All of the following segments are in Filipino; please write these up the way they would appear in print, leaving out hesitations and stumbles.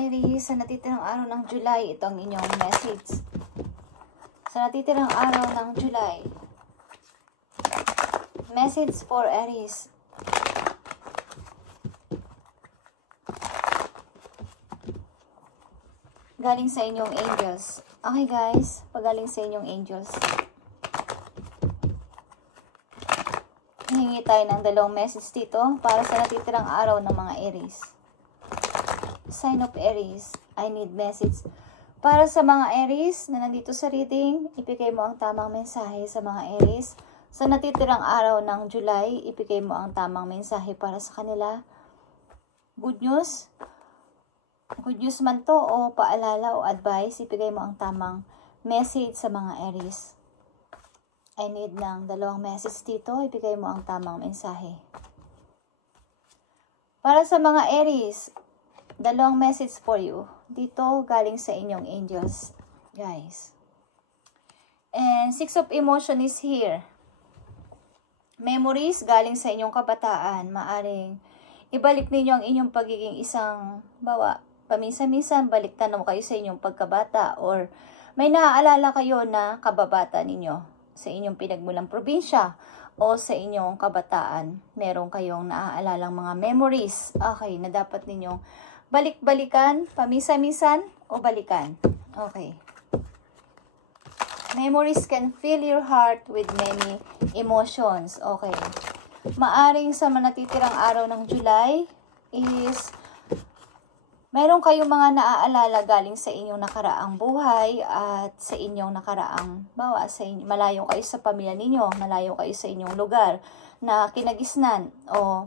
Aries, sa natitirang araw ng July, ito ang inyong message. Sa natitirang araw ng July, message for Aries. Galing sa inyong angels. Okay guys, pagaling sa inyong angels. Hingi tayo ng dalawang message dito para sa natitirang araw ng mga Aries. Sign of Aries, I need message. Para sa mga Aries na nandito sa reading, ibigay mo ang tamang mensahe sa mga Aries. Sa natitirang araw ng July, ibigay mo ang tamang mensahe para sa kanila. Good news? Good news man to o paalala o advice, ibigay mo ang tamang message sa mga Aries. I need ng dalawang message dito, ibigay mo ang tamang mensahe. Para sa mga Aries, dalawang message for you. Dito, galing sa inyong angels, guys. And Six of Emotion is here. Memories galing sa inyong kabataan. Maaring ibalik ninyo ang inyong pagiging isang paminsan-minsan balik tanong kayo sa inyong pagkabata or may naaalala kayo na kababata ninyo sa inyong pinagmulang probinsya o sa inyong kabataan. Meron kayong naaalalang mga memories, okay, na dapat ninyong balik-balikan, paminsan-minsan o balikan. Okay. Memories can fill your heart with many emotions. Okay. Maaring sa natitirang araw ng July is meron kayong mga naaalala galing sa inyong nakaraang buhay at sa inyong nakaraang malayo kayo sa pamilya ninyo, malayo kayo sa inyong lugar na kinagisnan o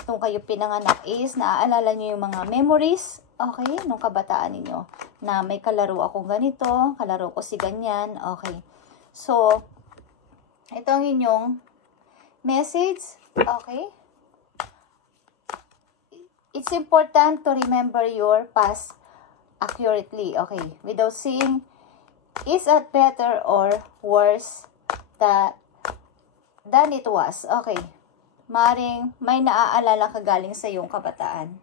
kung kayo pinanganak is naaalala nyo yung mga memories, okay, nung kabataan ninyo na may kalaro akong ganito, kalaro ko si ganyan, okay. So, ito ang inyong message, okay. It's important to remember your past accurately, okay? Without saying, is it better or worse than it was? Okay. Maring may naaalala ka galing sa iyong kabataan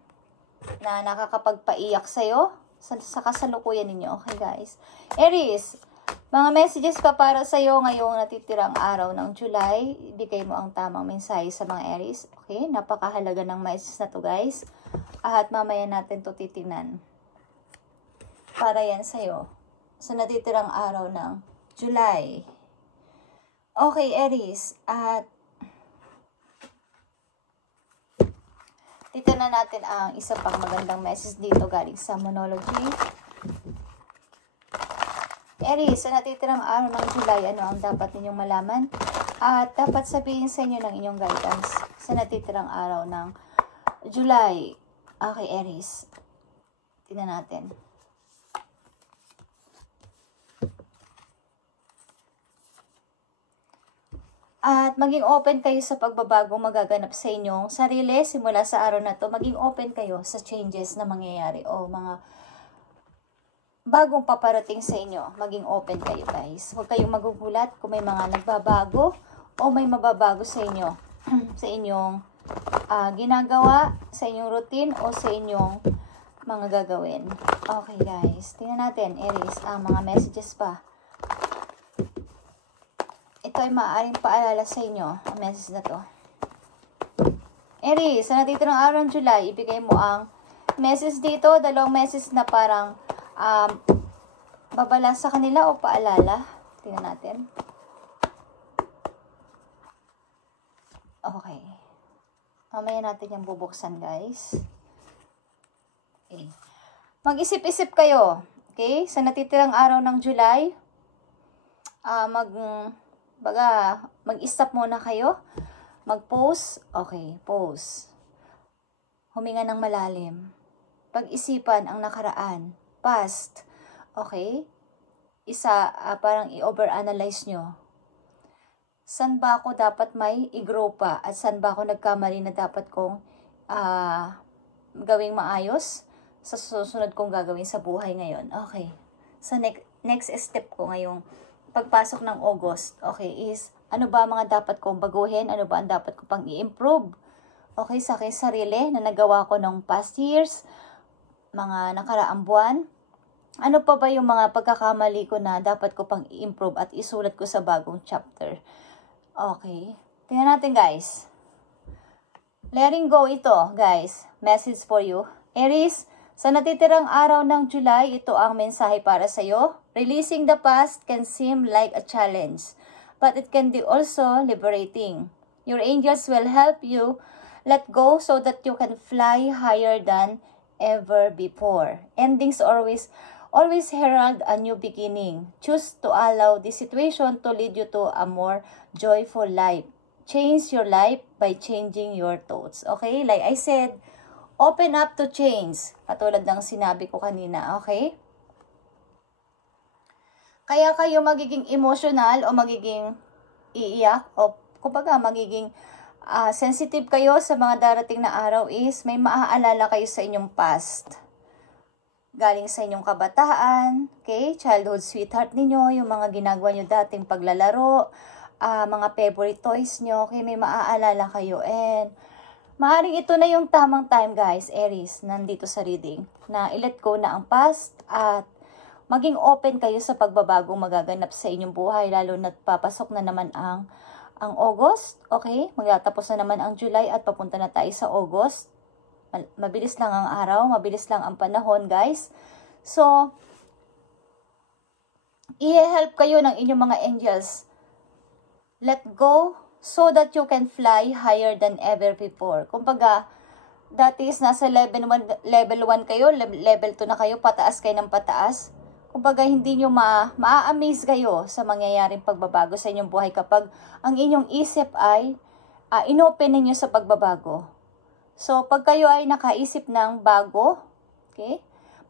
na nakakapagpaiyak sa'yo sa kasalukuyan ninyo. Okay, guys? Aries, mga messages pa para sa'yo ngayong natitirang araw ng July. Ibigay mo ang tamang mensahe sa mga Aries. Okay, napakahalaga ng message na to, guys. At mamaya natin to titingnan. Para yan sa'yo. Sa natitirang araw ng July. Okay, Aries. At titingnan natin ang isa pang magandang message dito galing sa Moonology. Aries, sa natitirang araw ng July, ano ang dapat ninyong malaman? At dapat sabihin sa inyo ng inyong guidance sa natitirang araw ng July. Okay, Aries. Tingnan natin. At maging open kayo sa pagbabagong magaganap sa inyong sarili simula sa araw na to. Maging open kayo sa changes na mangyayari o mga bagong paparating sa inyo. Maging open kayo, guys. Huwag kayong magugulat kung may mga nagbabago o may mababago sa inyo. Sa inyong ginagawa, sa inyong routine o sa inyong mga gagawin. Okay, guys. Tingnan natin, Aries, ang mga messages pa. Ito ay maaaring paalala sa inyo, ang message na to. Aries, sa natitirang araw ng July, ibigay mo ang message dito, dalawang message na parang babala sa kanila o paalala. Tingnan natin. Okay. Mamaya natin yung bubuksan, guys. Okay. Mag-isip-isip kayo. Okay? Sa natitirang araw ng July, mag-stop muna kayo. Mag-pause. Okay, pause. Huminga ng malalim. Pag-isipan ang nakaraan. Past. Okay? Parang i-overanalyze nyo. San ba ako dapat may i-grow pa? At san ba ako nagkamali na dapat kong gawing maayos sa susunod kong gagawin sa buhay ngayon? Okay. Sa next step ko ngayong pagpasok ng August, okay, is ano ba mga dapat kong baguhin? Ano ba ang dapat ko pang i-improve? Okay, sa aking sarili na nagawa ko ng past years. mga nakaraang buwan? Ano pa ba yung mga pagkakamali ko na dapat ko pang i-improve at isulat ko sa bagong chapter? Okay. Tingnan natin, guys. Letting go ito, guys. Message for you. Aries, sa natitirang araw ng July, ito ang mensahe para sa iyo. Releasing the past can seem like a challenge, but it can be also liberating. Your angels will help you let go so that you can fly higher than ever before. Endings always herald a new beginning. Choose to allow this situation to lead you to a more joyful life. Change your life by changing your thoughts. Okay? Like I said, open up to change. Katulad ng sinabi ko kanina. Okay? Kaya kayo magiging emotional o magiging iiyak o kumbaga magiging sensitive kayo sa mga darating na araw is may maaalala kayo sa inyong past. Galing sa inyong kabataan, okay? Childhood sweetheart ninyo, yung mga ginagawa nyo dating paglalaro, mga favorite toys nyo, okay, may maaalala kayo. And maaaring ito na yung tamang time, guys, Aries, nandito sa reading, na i-let go na ang past at maging open kayo sa pagbabagong magaganap sa inyong buhay, lalo na papasok na naman ang August, okay? Magtatapos na naman ang July at papunta na tayo sa August. Mabilis lang ang araw, mabilis lang ang panahon, guys. So, i-help kayo ng inyong mga angels. Let go so that you can fly higher than ever before. Kumbaga, dati is nasa level 1 kayo, level 2 na kayo, pataas kayo ng pataas. Kumbaga, hindi nyo ma-amaze kayo sa mangyayaring pagbabago sa inyong buhay kapag ang inyong isip ay inopen ninyo sa pagbabago. So, pag kayo ay nakaisip ng bago, okay,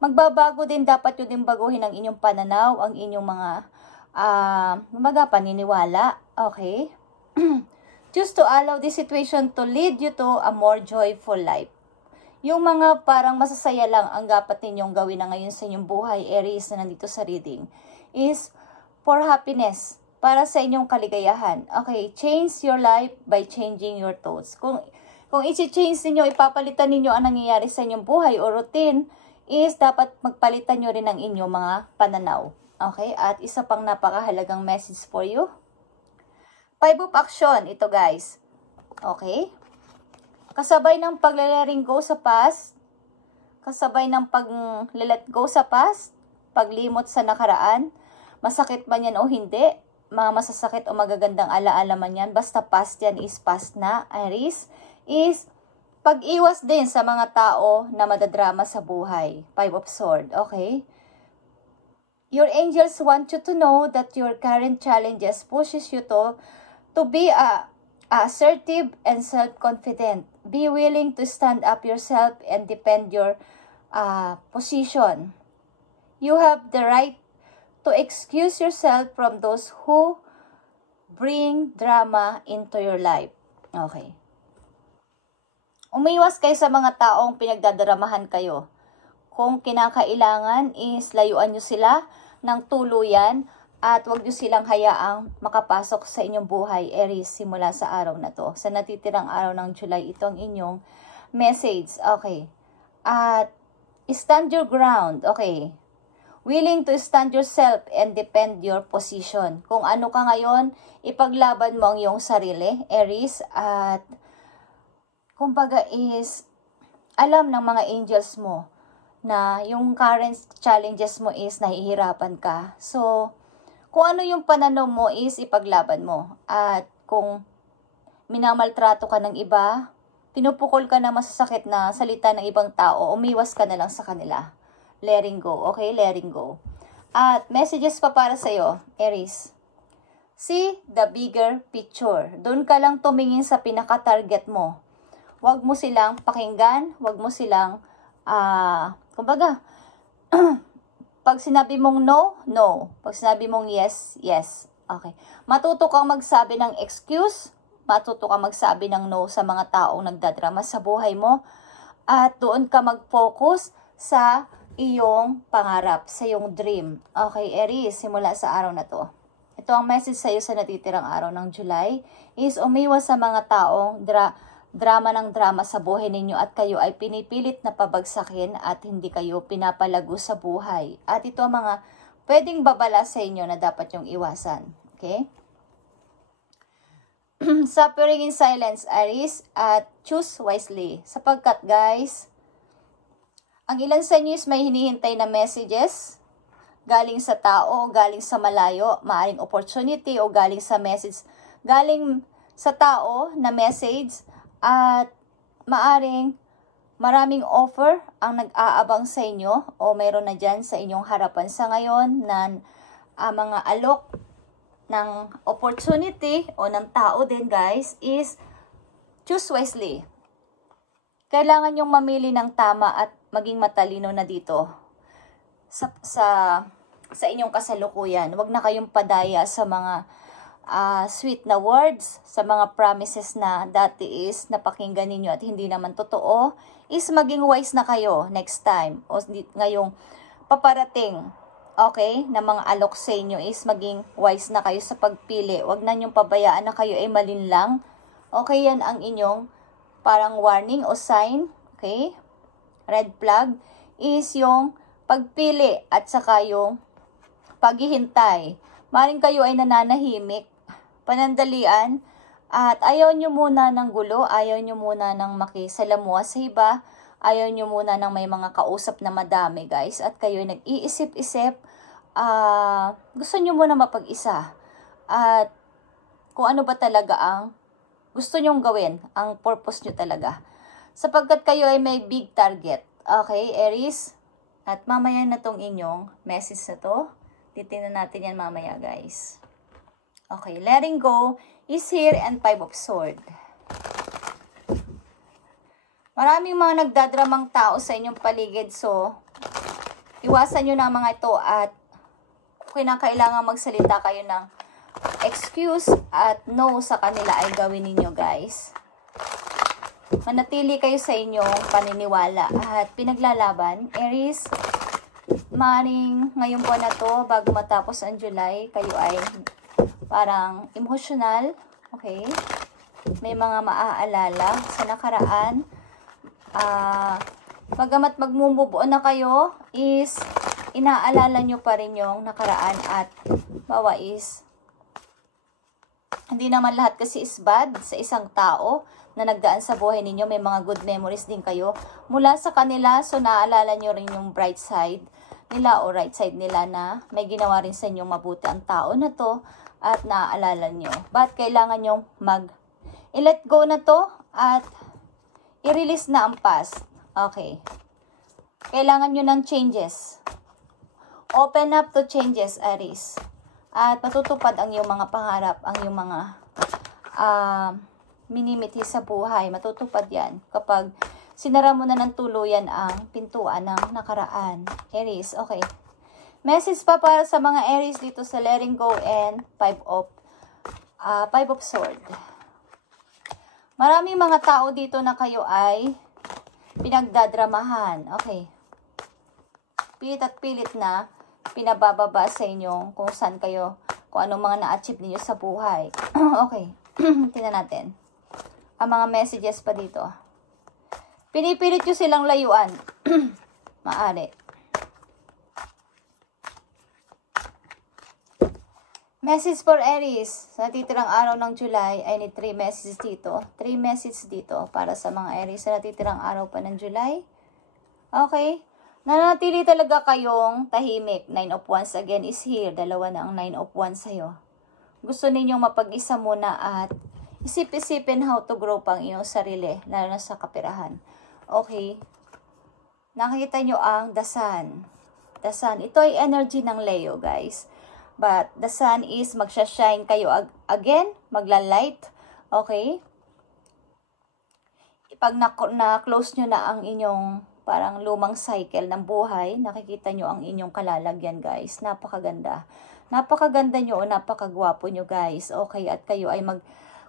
magbabago din, dapat yun din baguhin ang inyong pananaw, ang inyong mga paniniwala, okay? Just to allow this situation to lead you to a more joyful life. Yung mga parang masasaya lang ang dapat ninyong gawin na ngayon sa inyong buhay, Aries, na nandito sa reading, is for happiness, para sa inyong kaligayahan. Okay, change your life by changing your thoughts. Kung isi-change ninyo, ipapalitan ninyo ang nangyayari sa inyong buhay o routine, is dapat magpalitan nyo rin ang inyong mga pananaw. Okay, at isa pang napakahalagang message for you. 5 of action, ito guys. Okay? Kasabay ng pag-letting go sa past, kasabay ng pag-let go sa past, paglimot sa nakaraan, masakit man yan o hindi, mga masasakit o magagandang alaala man yan, basta past yan is past na, Aries, is pag-iwas din sa mga tao na madadrama sa buhay. 5 of Swords, okay? Your angels want you to know that your current challenges pushes you to be assertive and self-confident. Be willing to stand up yourself and defend your position. You have the right to excuse yourself from those who bring drama into your life. Okay. Umiwas kayo sa mga taong pinagdadramahan kayo. Kung kinakailangan is layuan nyo sila ng tuluyan at huwag nyo silang hayaang makapasok sa inyong buhay, Aries, simula sa araw na to. Sa natitirang araw ng July, ito ang inyong message. Okay. At stand your ground. Okay. Willing to stand yourself and defend your position. Kung ano ka ngayon, ipaglaban mo ang iyong sarili, Aries. At kumbaga is alam ng mga angels mo na yung current challenges mo is nahihirapan ka. So, kung ano yung pananaw mo is ipaglaban mo. At kung minamaltrato ka ng iba, pinupukol ka ng masasakit na salita ng ibang tao, umiwas ka na lang sa kanila. Letting go. Okay? Letting go. At messages pa para sa'yo, Aries. See the bigger picture. Doon ka lang tumingin sa pinaka-target mo. Huwag mo silang pakinggan. Huwag mo silang, kumbaga, pag sinabi mong no, no. Pag sinabi mong yes, yes. Okay. Matuto kang magsabi ng excuse. Matuto kang magsabi ng no sa mga taong nagdadrama sa buhay mo. At doon ka mag-focus sa iyong pangarap, sa iyong dream. Okay, Aries, simula sa araw na to. Ito ang message sa iyo sa natitirang araw ng July is umiwas sa mga taong drama ng drama sa buhay ninyo at kayo ay pinipilit na pabagsakin at hindi kayo pinapalago sa buhay. At ito ang mga pwedeng babala sa inyo na dapat yung iwasan. Okay? Suffering in silence, Aries, at choose wisely. Sapagkat guys, ang ilan sa inyo is may hinihintay na messages galing sa tao, galing sa malayo, maaring opportunity o galing sa message, galing sa tao na message at maaring maraming offer ang nag-aabang sa inyo o mayroon na dyan sa inyong harapan sa ngayon na mga alok ng opportunity o ng tao din guys is choose wisely. Kailangan yung mamili ng tama at maging matalino na dito sa inyong kasalukuyan. Huwag na kayong padaya sa mga sweet na words, sa mga promises na dati is napakinggan ninyo at hindi naman totoo, is maging wise na kayo next time o ngayong paparating. Okay, na mga alok sa inyo is maging wise na kayo sa pagpili. Huwag na niyong pabayaan na kayo ay malinlang. Okay, yan ang inyong parang warning o sign. Okay, red flag is yung pagpili at saka yung paghihintay. Maring kayo ay nananahimik, panandalian, at ayaw nyo muna ng gulo, ayaw nyo muna ng makisalamuha sa iba, ayaw nyo muna ng may mga kausap na madami guys, at kayo ay nag-iisip-isip, gusto nyo muna mapag-isa, at kung ano ba talaga ang gusto nyong gawin, ang purpose nyo talaga, sapagkat kayo ay may big target. Okay, Aries, at mamaya na tong inyong message na to, titingnan natin yan mamaya guys. Okay, letting go is here and 5 of Swords. Maraming mga nagdadramang tao sa inyong paligid, so iwasan nyo na mga ito at kinakailangan magsalita kayo ng excuse at no sa kanila ay gawin ninyo guys. Manatili kayo sa inyong paniniwala at pinaglalaban. Aries, maring ngayong buwan na to, bago matapos ang July, kayo ay parang emotional, okay? May mga maaalala sa nakaraan. Bagamat magmumove on na kayo, is inaalala nyo pa rin yung nakaraan at bawa is hindi naman lahat kasi is bad sa isang tao na nagdaan sa buhay ninyo. May mga good memories din kayo mula sa kanila, so naaalala nyo rin yung bright side nila o right side nila na may ginawa rin sa inyong mabuti ang tao na to at naaalala nyo. But kailangan nyo i-let go na to at i-release na ang past. Okay. Kailangan nyo ng changes. Open up to changes, Aries. At matutupad ang iyong mga pangarap, ang iyong mga minimiti sa buhay. Matutupad yan kapag sinara mo na ng tuluyan ang pintuan ng nakaraan. Aries, okay. Message pa para sa mga Aries dito sa letting go and 5 of Swords. Maraming mga tao dito na kayo ay pinagdadramahan. Okay. Pilit at pilit na pinabababa sa inyo kung saan kayo, kung anong mga na-achieve niyo sa buhay. Okay. Tingnan natin. Ang mga messages pa dito. Pinipilit nyo silang layuan. Maari. Message for Aries. Sa natitirang araw ng July, I need 3 messages dito. 3 messages dito para sa mga Aries sa natitirang araw pa ng July. Okay. Nanatili talaga kayong tahimik. 9 of Wands again is here. Dalawa na ang 9 of Wands sa'yo. Gusto ninyong mapag-isa muna at isip-isipin how to grow pang iyong sarili, lalo na sa kapirahan. Okay. Nakikita nyo ang The Sun. The Sun. Ito ay energy ng Leo, guys. But the sun is magsha-shine kayo again, magla-light. Okay? Pag na-close nyo na ang inyong parang lumang cycle ng buhay, nakikita nyo ang inyong kalalagyan, guys. Napakaganda. Napakaganda nyo o napakagwapo nyo, guys. Okay? At kayo ay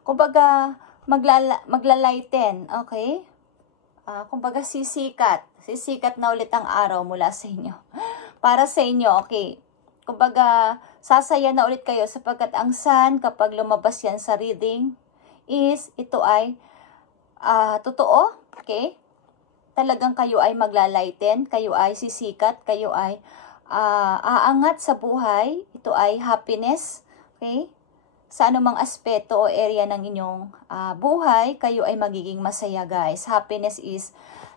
kumbaga, magla-lighten. Okay? Kumbaga, sisikat. Sisikat na ulit ang araw mula sa inyo. Para sa inyo, okay? Kumbaga, sasaya na ulit kayo sapagkat ang sun, kapag lumabas yan sa reading, is ito ay totoo, okay? Talagang kayo ay maglalighten, kayo ay sisikat, kayo ay aangat sa buhay. Ito ay happiness, okay? Sa anumang aspeto o area ng inyong buhay, kayo ay magiging masaya, guys. Happiness is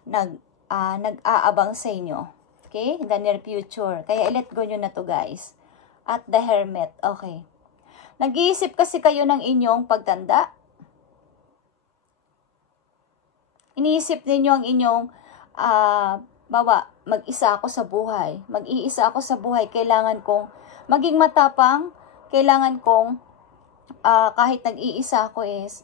nag-aabang sa inyo, okay? In the near future. Kaya i-let go nyo na to, guys. At the Hermit, okay. Nag-iisip kasi kayo ng inyong pagtanda. Iniisip ninyo ang inyong, mag-isa ako sa buhay. Mag-iisa ako sa buhay. Kailangan kong maging matapang. Kailangan kong, kahit nag-iisa ako is,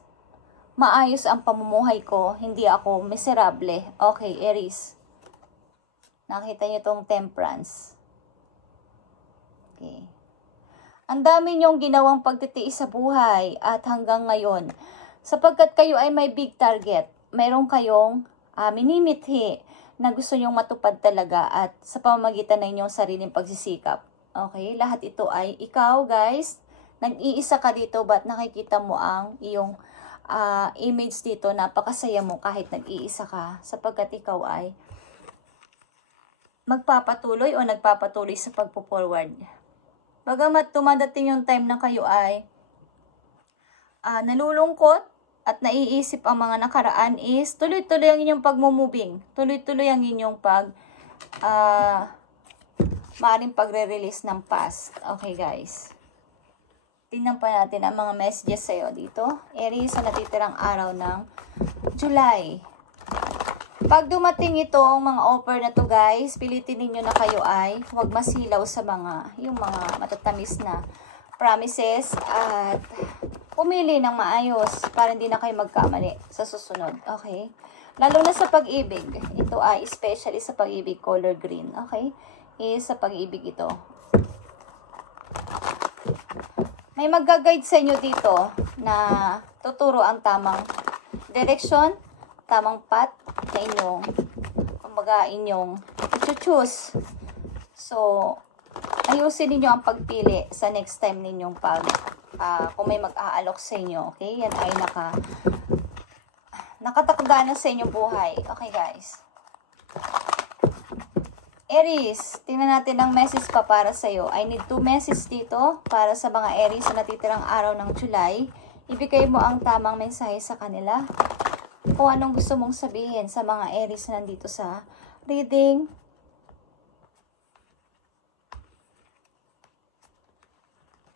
maayos ang pamumuhay ko. Hindi ako miserable. Okay, Aries. Nakita niyo tong Temperance. Okay. Ang dami niyong ginawang pagtitiis sa buhay at hanggang ngayon, sapagkat kayo ay may big target, mayroon kayong minimithi na gusto nyong matupad talaga at sa pamamagitan ng inyong sariling pagsisikap. Okay, lahat ito ay ikaw, guys. Nag-iisa ka dito, but nakikita mo ang iyong image dito, napakasaya mo kahit nag-iisa ka, sapagkat ikaw ay magpapatuloy o nagpapatuloy sa pagpo-forward. Bagamat dumadating yung time na kayo ay nalulungkot at naiisip ang mga nakaraan, is tuloy-tuloy ang inyong pagmumubing. Tuloy-tuloy ang inyong maaaring pagre-release ng past. Okay, guys. Tingnan pa natin ang mga messages sa'yo dito. Aries, sa natitirang araw ng July. Pag dumating ito, ang mga offer na to, guys, pilitin ninyo na kayo ay huwag masilaw sa yung mga matatamis na promises at pumili ng maayos para hindi na kayo magkamali sa susunod. Okay? Lalo na sa pag-ibig. Ito ay especially sa pag-ibig, color green. Okay? Sa pag-ibig ito. May mag-guide sa inyo dito na tuturo ang tamang direction, tamang path na inyong i-choose. So, ayusin niyo ang pagpili sa next time ninyong kung may mag-aalok sa inyo. Okay? Yan ay nakatakda na sa inyong buhay. Okay, guys. Aries, tingnan natin ang message pa para sa iyo. I need 2 messages dito para sa mga Aries na natitirang araw ng July. Ibigay mo ang tamang mensahe sa kanila. Kung anong gusto mong sabihin sa mga Aries na nandito sa reading.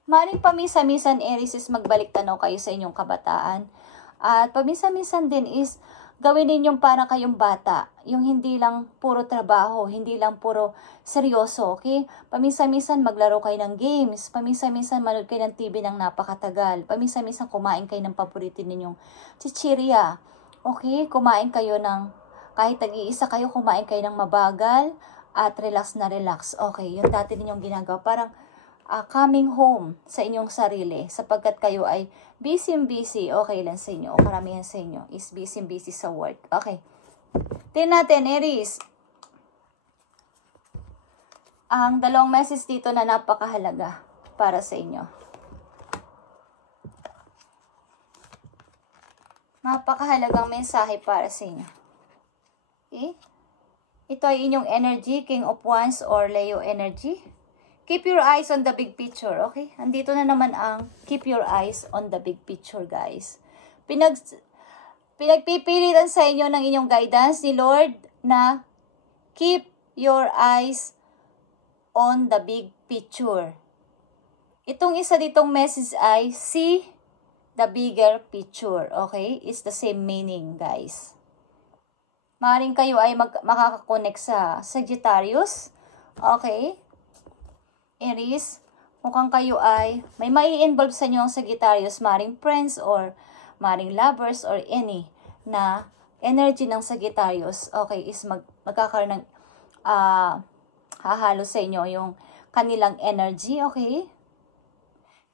Maring pamisa-misan, Aries, is magbalik tanaw kayo sa inyong kabataan. At pamisa-misan din is gawin ninyong para kayong bata. Yung hindi lang puro trabaho, hindi lang puro seryoso, okay? Pamisa-misan maglaro kayo ng games. Pamisa-misan manood kayo ng TV ng napakatagal. Pamisa-misan kumain kayo ng paborito ninyong chichirya. Okay? Kumain kayo kahit nag-iisa kayo, kumain kayo ng mabagal at relax na relax. Okay, yung dati ninyong ginagawa. Parang coming home sa inyong sarili, sapagkat kayo ay busy. Okay lang sa inyo, o karamihan sa inyo is busy sa work. Okay. Tingnan natin, Aries. Ang dalawang message dito na napakahalaga para sa inyo. Napakahalagang mensahe para sa inyo. Okay? Ito ay inyong energy, King of Wands or Leo energy. Keep your eyes on the big picture, okay? Andito na naman ang keep your eyes on the big picture, guys. Pinagpipilitan sa inyo ng inyong guidance ni Lord na keep your eyes on the big picture. Itong isa ditong message ay see the bigger picture, okay? It's the same meaning, guys. Maaaring kayo ay makakakonect sa Sagittarius, okay? Aries, mukhang kayo ay may mai-involve sa inyo ang Sagittarius, maring friends or maring lovers or any na energy ng Sagittarius, okay, is magkakaroon ng hahalo sa inyo yung kanilang energy, okay?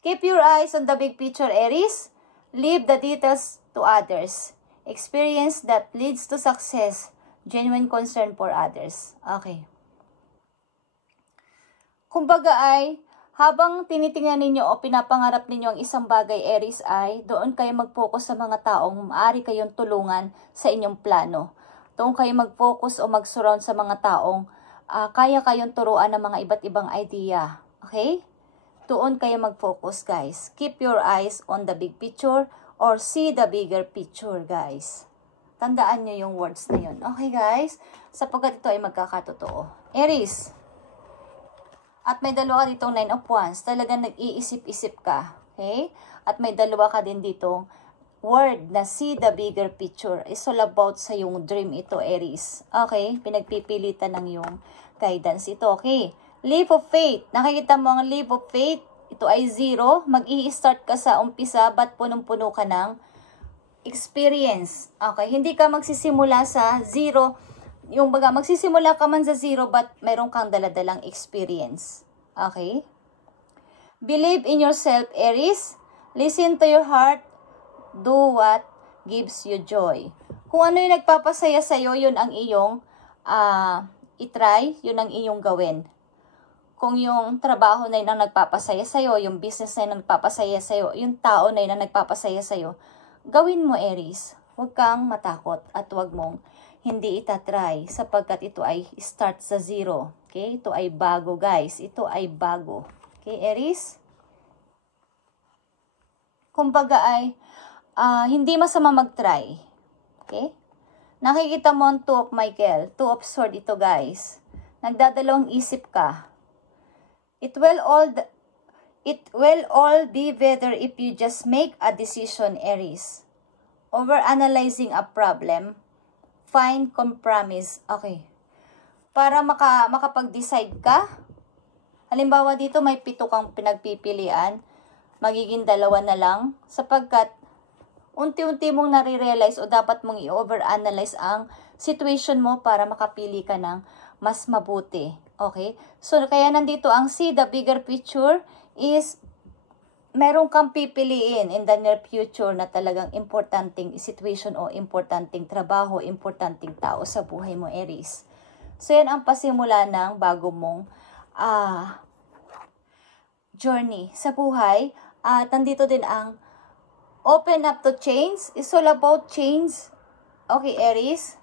Keep your eyes on the big picture, Aries. Leave the details to others. Experience that leads to success. Genuine concern for others. Okay. Kumbaga ay Habang tinitingnan ninyo o pinapangarap ninyo ang isang bagay, Aries, ay doon kayo mag-focus sa mga taong maaari kayong tulungan sa inyong plano. Doon kayo mag-focus o mag-surround sa mga taong kaya kayong turuan ng mga iba't ibang idea. Okay? Doon kayo mag-focus, guys. Keep your eyes on the big picture or see the bigger picture, guys. Tandaan nyo yung words na yun. Okay, guys? Sapagkat ito ay magkakatotoo. Aries, at may dalawa ka ditong 9 of Wands. Talagang nag-iisip-isip ka. Okay? At may dalawa ka din ditong word na see the bigger picture. It's all about sa yung dream ito, Aries. Okay? Pinagpipilitan ng yung guidance ito. Okay? Leap of faith. Nakikita mo ang leap of faith? Ito ay 0. Mag-i-start ka sa umpisa, but punong-puno ka ng experience. Okay? Hindi ka magsisimula sa 0. Yung baga, magsisimula ka man sa 0, but meron kang daladalang experience. Okay? Believe in yourself, Aries. Listen to your heart. Do what gives you joy. Kung ano yung nagpapasaya sa'yo, yun ang iyong itry, yun ang iyong gawin. Kung yung trabaho na yun ang nagpapasaya sa'yo, yung business na yun ang nagpapasaya sa'yo, yung tao na yun ang nagpapasaya sa'yo, gawin mo, Aries. Huwag kang matakot at huwag mong hindi itatry sapagkat ito ay start sa 0. Okay? Ito ay bago, guys. Ito ay bago. Okay, Aries? Kumbaga ay hindi masama mag-try. Okay? Nakikita mo ang 2 of Michael. 2 of Sword ito, guys. Nagdadalawang isip ka. It will all be better if you just make a decision, Aries. Overanalyzing a problem, find compromise. Okay. Para makapag-decide ka. Halimbawa dito may 7 kang pinagpipilian. Magiging 2 na lang. Sapagkat unti-unti mong nare-realize o dapat mong i-overanalyze ang situation mo para makapili ka ng mas mabuti. Okay? So kaya nandito ang see the bigger picture is meron kang pipiliin in the near future na talagang importanteng situation o importanteng trabaho, importanteng tao sa buhay mo, Aries. So, yan ang pasimula ng bago mong journey sa buhay. At nandito din ang open up to change. It's all about change. Okay, Aries?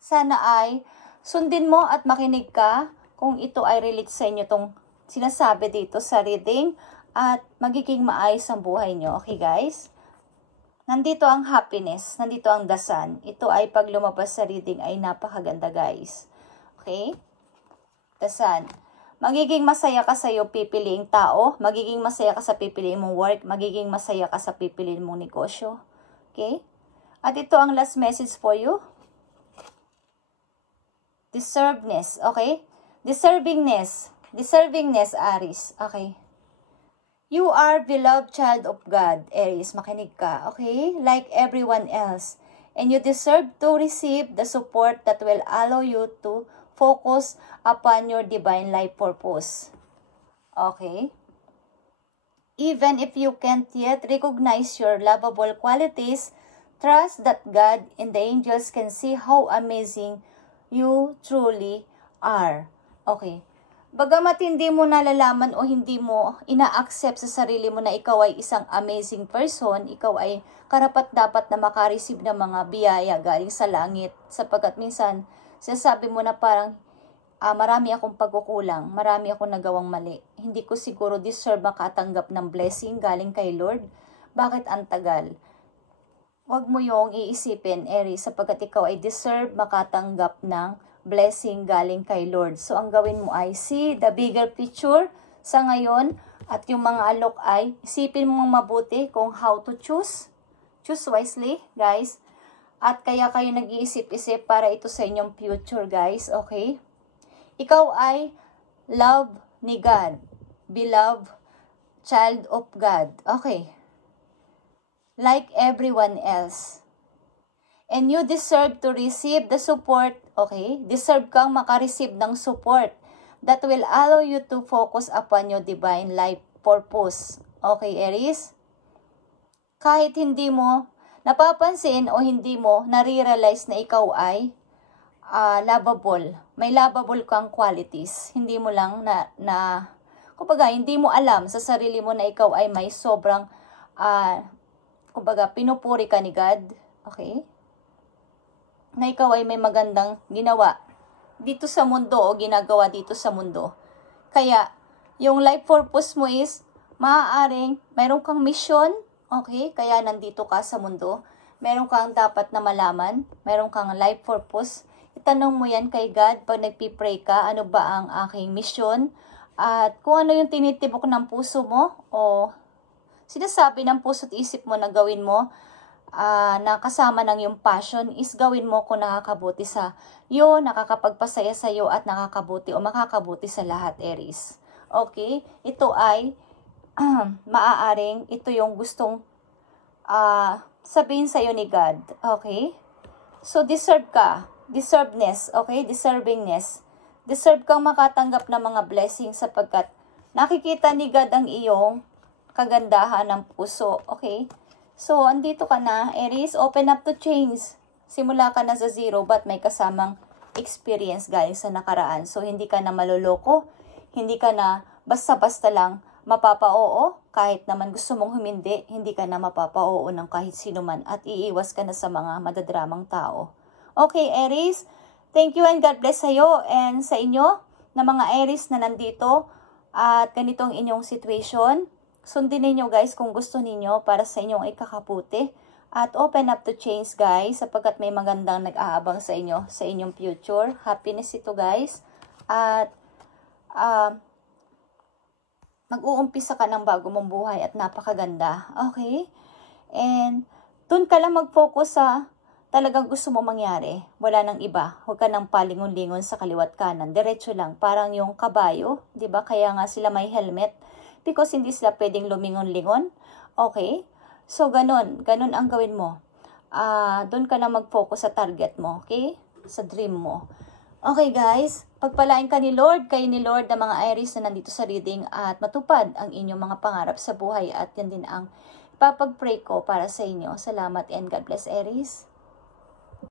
Sana ay sundin mo at makinig ka kung ito ay relate sa inyo tong sinasabi dito sa reading. At magiging maayos ang buhay nyo. Okay, guys? Nandito ang happiness. Nandito ang the sun. Ito ay pag lumabas sa reading ay napakaganda, guys. Okay? The sun. Magiging masaya ka sa iyo pipiliing tao. Magiging masaya ka sa pipiliin mong work. Magiging masaya ka sa pipiliin mong negosyo. Okay? At ito ang last message for you. Deservedness. Okay? Deservingness. Deservingness, Aries. Okay? You are beloved child of God, Aries. Makinig ka, okay? Like everyone else. And you deserve to receive the support that will allow you to focus upon your divine life purpose. Okay? Even if you can't yet recognize your lovable qualities, trust that God and the angels can see how amazing you truly are. Okay? Bagamat hindi mo nalalaman o hindi mo ina-accept sa sarili mo na ikaw ay isang amazing person, ikaw ay karapat-dapat na makareceive ng mga biyaya galing sa langit. Sapagkat minsan, sinasabi mo na parang marami akong pagkukulang, marami akong nagawang mali. Hindi ko siguro deserve makatanggap ng blessing galing kay Lord. Bakit ang tagal? Huwag mo yung iisipin, Aries, sapagkat ikaw ay deserve makatanggap ng blessing galing kay Lord. So, ang gawin mo ay see the bigger picture sa ngayon at yung mga alok ay isipin mong mabuti kung how to choose. Choose wisely, guys. At kaya kayo nag-iisip-isip para ito sa inyong future, guys. Okay? Ikaw ay love ni God. Beloved child of God. Okay. Like everyone else. And you deserve to receive the support, okay? Deserve kang makareceive ng support that will allow you to focus upon your divine life purpose. Okay, Aries? Kahit hindi mo napapansin o hindi mo nare-realize na ikaw ay lovable. May lovable kang qualities. Hindi mo lang kumbaga, hindi mo alam sa sarili mo na ikaw ay may sobrang, kumbaga, pinupuri ka ni God. Okay? Na ikaw ay may magandang ginawa dito sa mundo o ginagawa dito sa mundo. Kaya, yung life purpose mo is, maaaring mayroon kang mission, okay? Kaya nandito ka sa mundo. Meron kang dapat na malaman, meron kang life purpose. Itanong mo yan kay God pag nagpipray ka, ano ba ang aking mission? At kung ano yung tinitibok ng puso mo o sinasabi ng puso't isip mo na gawin mo, na kasama ng yung passion is gawin mo kung nakakabuti sa iyo, nakakapagpasaya sa iyo at nakakabuti o makakabuti sa lahat, Aries. Okay? Ito ay maaaring ito yung gustong sabihin sa iyo ni God. Okay? So deserve ka. Deservedness, okay? Deservingness. Deserve kang makatanggap ng mga blessings sapagkat nakikita ni God ang iyong kagandahan ng puso. Okay? So, andito ka na, Aries, open up to change. Simula ka na sa zero, but may kasamang experience galing sa nakaraan. So, hindi ka na maloloko, hindi ka na basta-basta lang mapapa-oo, kahit naman gusto mong humindi, hindi ka na mapapa-oo ng kahit sino man at iiwas ka na sa mga madadramang tao. Okay, Aries, thank you and God bless sa'yo and sa inyo na mga Aries na nandito at ganitong inyong situation. Sundin ninyo guys kung gusto ninyo para sa inyong ikakabuti. At open up to change guys sapagkat may magandang nag-aabang sa inyo, sa inyong future. Happiness ito guys. At mag-uumpisa ka ng bago mong buhay at napakaganda. Okay? And dun ka lang mag-focus sa talagang gusto mo mangyari. Wala nang iba. Huwag ka nang palingon-lingon sa kaliwat kanan. Diretso lang. Parang yung kabayo. 'Di ba? Kaya nga sila may helmet. Because hindi sila pwedeng lumingon-lingon. Okay? So, ganun. Ganun ang gawin mo. Doon ka na mag-focus sa target mo. Okay? Sa dream mo. Okay, guys. Pagpalain ka ni Lord, kayo ni Lord na mga Aries na nandito sa reading at matupad ang inyong mga pangarap sa buhay at yan din ang ipapag-pray ko para sa inyo. Salamat and God bless, Aries.